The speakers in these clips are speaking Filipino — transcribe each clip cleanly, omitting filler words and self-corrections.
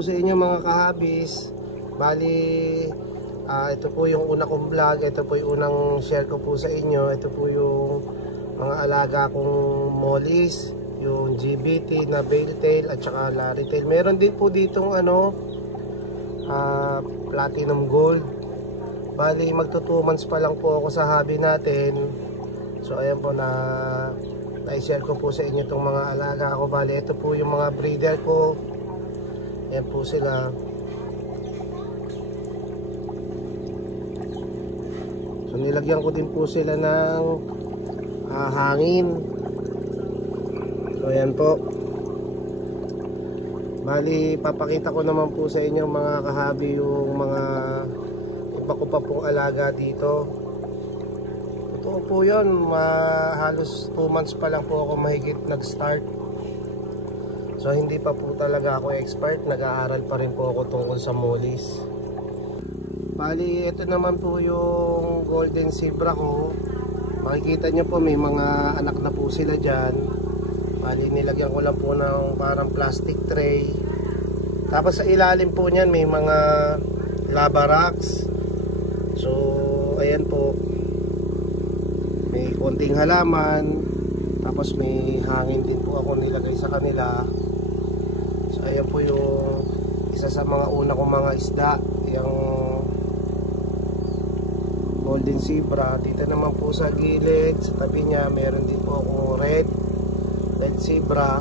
po sa inyo mga kahabis. Bali, ito po yung una kong vlog. Ito po yung unang share ko po sa inyo. Ito po yung mga alaga kong mollies, yung GBT na Veiltail at saka Larrytail. Meron din po ditong platinum gold. Bali, magto 2 months pa lang po ako sa hobby natin. So ayan po, na-share ko po sa inyo itong mga alaga ko. Bali, ito po yung mga breeder ko. Ayan po sila. So nilagyan ko din po sila ng hangin. So ayan po. Bali, papakita ko naman po sa inyo mga kahabi yung mga iba ko pa pong alaga dito. Ito po yun, halos 2 months pa lang po ako mahigit nag-start. So hindi pa po talaga ako expert, nag-aaral pa rin po ako tungkol sa mollies. Bali, ito naman po yung golden zebra ko. Makikita nyo po may mga anak na po sila dyan. Bali, nilagyan ko lang po ng parang plastic tray. Tapos sa ilalim po nyan may mga lava rocks. So ayan po, may konting halaman. Tapos may hangin din po ako nilagay sa kanila. So ayan po yung isa sa mga una kong mga isda, yung golden zebra. Dito naman po sa gilid, sa tabi niya, meron din po akong red zebra.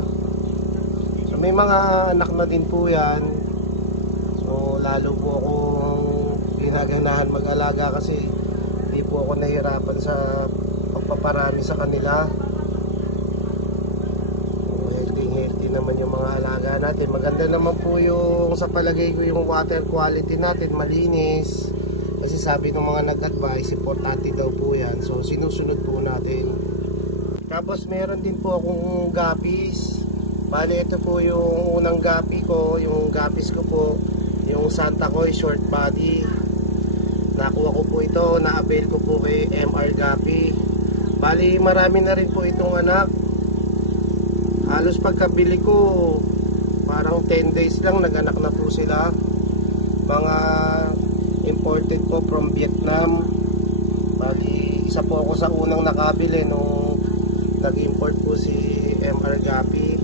So may mga anak na din po yan. So lalo po akong ginaganahan mag-alaga kasi hindi po ako nahirapan sa pagpaparami sa kanila. Healthy naman yung mga alaga natin. Maganda naman po yung sa palagay ko yung water quality natin, malinis. Kasi sabi ng mga nag-advise, importante daw po yan. So sinusunod po natin. Tapos meron din po akong guppies. Bali, ito po yung unang guppy ko. Yung guppies ko po, yung Santa Coy short body. Nakuha ko po ito, na-avail ko po kay MR Guppy. Bali, marami na rin po itong anak. Halos pagkabili ko, parang 10 days lang nag-anak na po sila. Mga imported po from Vietnam. Bali, isa po ako sa unang nakabili nung nag-import po si MR Guppy.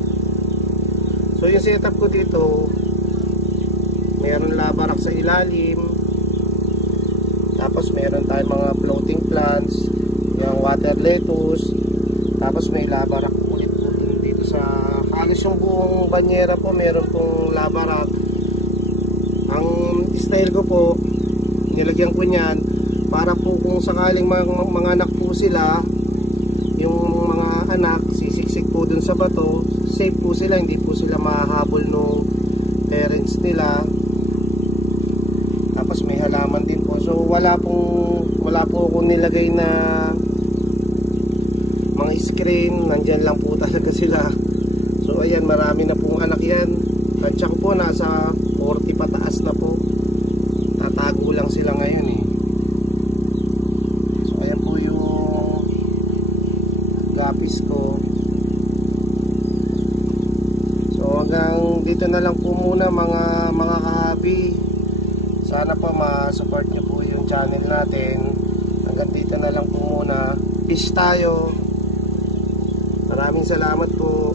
So yung setup ko dito, meron lava rock sa ilalim. Tapos meron tayong mga floating plants, yung water lettuce. Tapos may lava rock ulit po dito sa halos yung buong banyera po, meron pong lava rock. Ang style ko po, nilagyan ko niyan para po kung sakaling mga anak po sila, yung mga anak sisiksik po dun sa bato, safe po sila, hindi po sila mahahabol ng parents nila. Tapos may halaman din po. So wala po akong nilagay na mga screen, nandyan lang po talaga sila. So ayan, marami na pong anak yan. Tansya ko po nasa 40 pataas na po. Tatago lang sila ngayon eh. So ayan po yung guppies ko. So hanggang dito na lang po muna mga kahabi. Sana po ma-support nyo po yung channel natin. Hanggang dito na lang po muna. Peace tayo. Maraming salamat po.